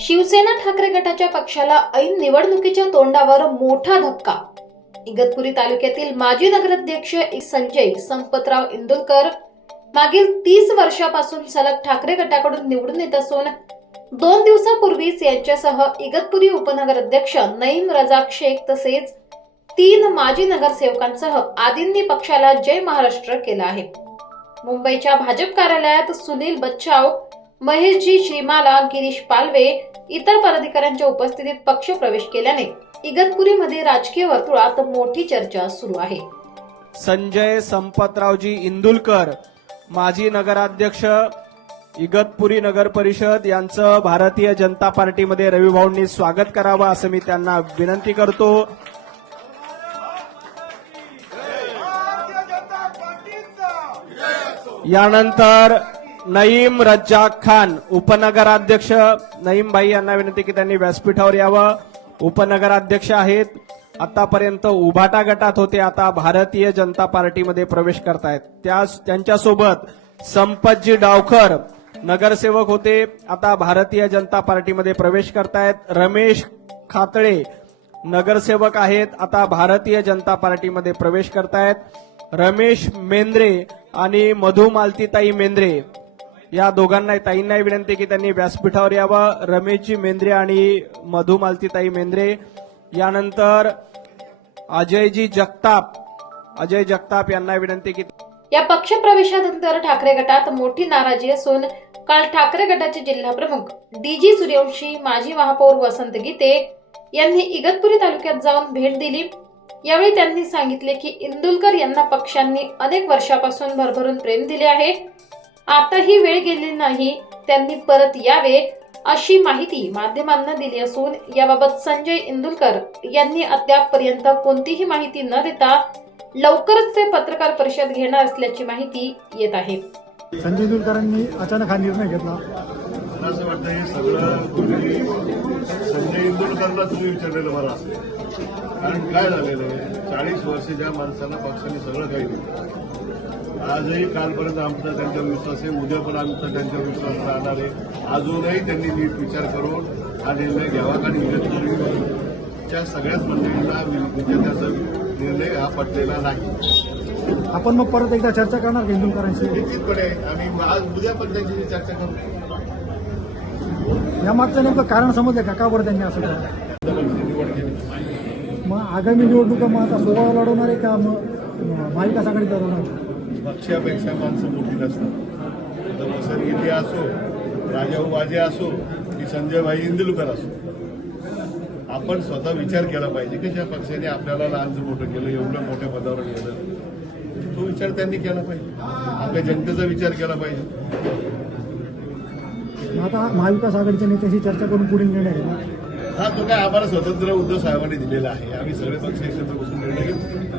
शिवसेना ठाकरे गटाच्या पक्षाला ऐन निवडणुकीच्या तोंडावर मोठा धक्का. इगतपुरी तालुक्यातील माजी नगराध्यक्ष संजय संपतराव इंदुलकर मागील तीस वर्षापासून सलग ठाकरे गटाकडून निवडून येत असून दोन दिवसापूर्वीच यांच्यासह इगतपुरी उपनगराध्यक्ष नईम रजाक शेख तसेच तीन माजी नगरसेवकांसह आदींनी पक्षाला जय महाराष्ट्र केला आहे. मुंबईच्या भाजप कार्यालयात सुनील बच्चाव महेशजी श्रीमाला गिरीश पालवे इतर पदाधिकाऱ्यांच्या उपस्थितीत पक्ष प्रवेश केल्याने इगतपुरीमध्ये राजकीय वर्तुळात मोठी चर्चा सुरू आहे. संजय संपतरावजी इंदुलकर माजी नगराध्यक्ष इगतपुरी नगर परिषद यांचं भारतीय जनता पार्टीमध्ये रविभाऊंनी स्वागत करावं असं मी त्यांना विनंती करतो. यानंतर नईम रज्जाक खान उपनगराध्यक्ष. नईम भाई यांना विनंती की त्यांनी व्यासपीठावर यावं. उपनगराध्यक्ष आहेत. आतापर्यंत उभाटा गटात होते. आता भारतीय जनता पार्टीमध्ये प्रवेश करतायत. त्या त्यांच्यासोबत संपतजी डावकर नगरसेवक होते. आता भारतीय जनता पार्टीमध्ये प्रवेश करतायत. रमेश खातळे नगरसेवक आहेत. आता भारतीय जनता पार्टीमध्ये प्रवेश करतायत. रमेश मेंद्रे आणि मधु मालतीताई मेंद्रे. या दोघांना ताईंनाही विनंती की त्यांनी व्यासपीठावर यावं. रमेशजी मेंद्रे आणि मधु मालतीताई मेंद्रे. यानंतर अजयजी जगताप. अजय जगताप यांना विनंती की या पक्ष प्रवेशानंतर ठाकरे गटात मोठी नाराजी असून काल ठाकरे गटाचे जिल्हा प्रमुख डी जी सूर्यवंशी माजी महापौर वसंत गीते यांनी इगतपुरी तालुक्यात जाऊन भेट दिली. यावेळी त्यांनी सांगितले की इंदुलकर यांना पक्षांनी अनेक वर्षापासून भरभरून प्रेम दिले आहे. आता ही वेळ गेली नाही त्यांनी परत यावे अशी माहिती माध्यमांना दिली असून याबाबत संजय इंदुलकर यांनी अद्यापपर्यंत कोणतीही माहिती न देता लवकरच ते पत्रकार परिषद घेणार असल्याची माहिती येत आहे. संजय दुलकरांनी अचानक हा निर्णय घेतला. मला असं वाटतं हे सगळं संजय इंदोरकरला तुम्ही विचारलेलं बरं असेल कारण काय झालेलं आहे? चाळीस वर्ष ज्या माणसाला पक्षाने सगळं काही दिलं. आजही कालपर्यंत आमचा त्यांच्यावर विश्वास आहे. उद्या पण आमचा त्यांच्यावर विश्वास राहणार आहे. अजूनही त्यांनी नीट विचार करून हा निर्णय घ्यावा कारण इगतपुरीच्या सगळ्याच मंडळींना विद्यार्थ्याचा निर्णय हा पटलेला नाही. आपण मग परत एकदा चर्चा करणार का इंदुलकरांशी निश्चितपणे. आम्ही आज उद्या पण त्यांची चर्चा करू. या मागचं नेमकं कारण समजलं का? का बरं त्यांनी असं मग आगामी निवडणुका मग आता सोहळा लढवणार आहे का? मग महाविकास आघाडी लढवणार पक्षापेक्षा माणसं मोठी नसतात. तर वसंत गीते असो राजाभाऊ वाजे असो की संजयभाई इंदुलकर असो. आपण स्वतः विचार केला पाहिजे की ज्या पक्षाने आपल्याला लहानचं मोठं केलं एवढं मोठ्या पदावर गेलं? तो विचार त्यांनी केला पाहिजे. आपल्या जनतेचा विचार केला पाहिजे. आता महाविकास आघाडीच्या नेत्याशी चर्चा करून पुढील निर्णय हा तो काय आम्हाला स्वतंत्र उद्धव साहेबांनी दिलेला आहे. आम्ही सगळे पक्ष एकत्र बसून निर्णय घेतो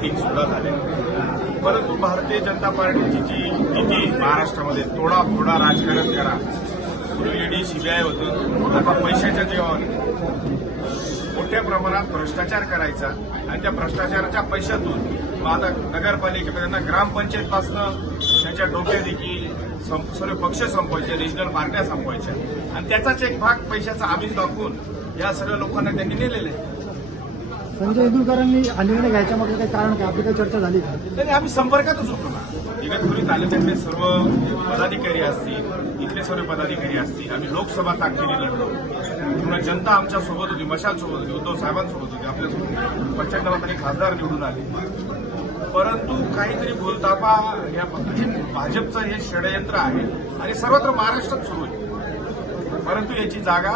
मीटिंग सुद्धा झाले. परंतु भारतीय जनता पार्टीची जी नीती महाराष्ट्रामध्ये तोडा फोडा राजकारण करा. पूर्वी ईडी सीबीआय होतं. आता पैशाच्या जेवण मोठ्या प्रमाणात भ्रष्टाचार करायचा आणि त्या भ्रष्टाचाराच्या पैशातून मग आता नगरपालिकेपर्यंत ग्रामपंचायतपासनं त्याच्या डोक्यादेखील सं- सर्व पक्ष संपवायचे रिजनल पार्ट्या संपवायच्या. आणि त्याचाच एक भाग पैशाचा आम्हीच दाखवून या सर्व लोकांना त्यांनी नेलेले आहे. संजय इंदुरकरांनी हा निर्णय घ्यायच्या मागे काही कारण काय? आपली काही चर्चा झाली का? तरी आम्ही संपर्कातच होतो ना. इगतपुरी तालुक्यातले सर्व पदाधिकारी असतील इथले सर्व पदाधिकारी असतील आम्ही लोकसभा ताकदीने लढलो. पूर्ण जनता आमच्यासोबत होती मशाल सोबत होती उद्धव साहेबांसोबत होती आपल्यासोबत प्रचंड मताने खासदार निवडून आले. परंतु काहीतरी बोलतापा या भाजपचं हे षडयंत्र आहे आणि सर्वत्र महाराष्ट्रात सुरू आहे. परंतु याची जागा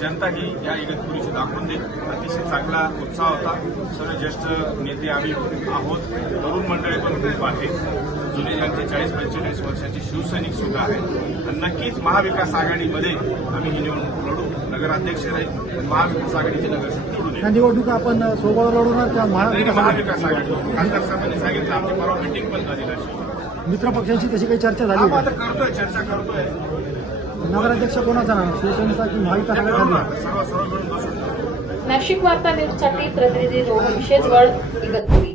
जनता ही या इगतपुरीची दाखवून देईल. अतिशय चांगला उत्साह होता. सर्व ज्येष्ठ नेते आम्ही आहोत. तरुण मंडळी पण खूप आहे जुने ज्यांचे चाळीस पंचेचाळीस वर्षाचे शिवसैनिक सुद्धा आहेत. तर नक्कीच महाविकास आघाडीमध्ये आम्ही ही निवडणूक लढू. नगराध्यक्ष राहील महाविकास आघाडीचे नगरसेवक निवडून या येईल निवडणुका आपण सोहळा लढवणार नाही, महाविकास आघाडी. खासदार साहेबांनी सांगितलं. आमची परवा मिटिंग पण झाली नाही मित्र पक्षांशी तशी काही चर्चा झाली करतोय चर्चा करतोय. नगराध्यक्ष कोणाचा राहणार शिवसेनेचा की महाविकास आघाडी नाशिक वार्ता न्यूजसाठी प्रतिनिधी रोहन शेजवळ इगतपुरी.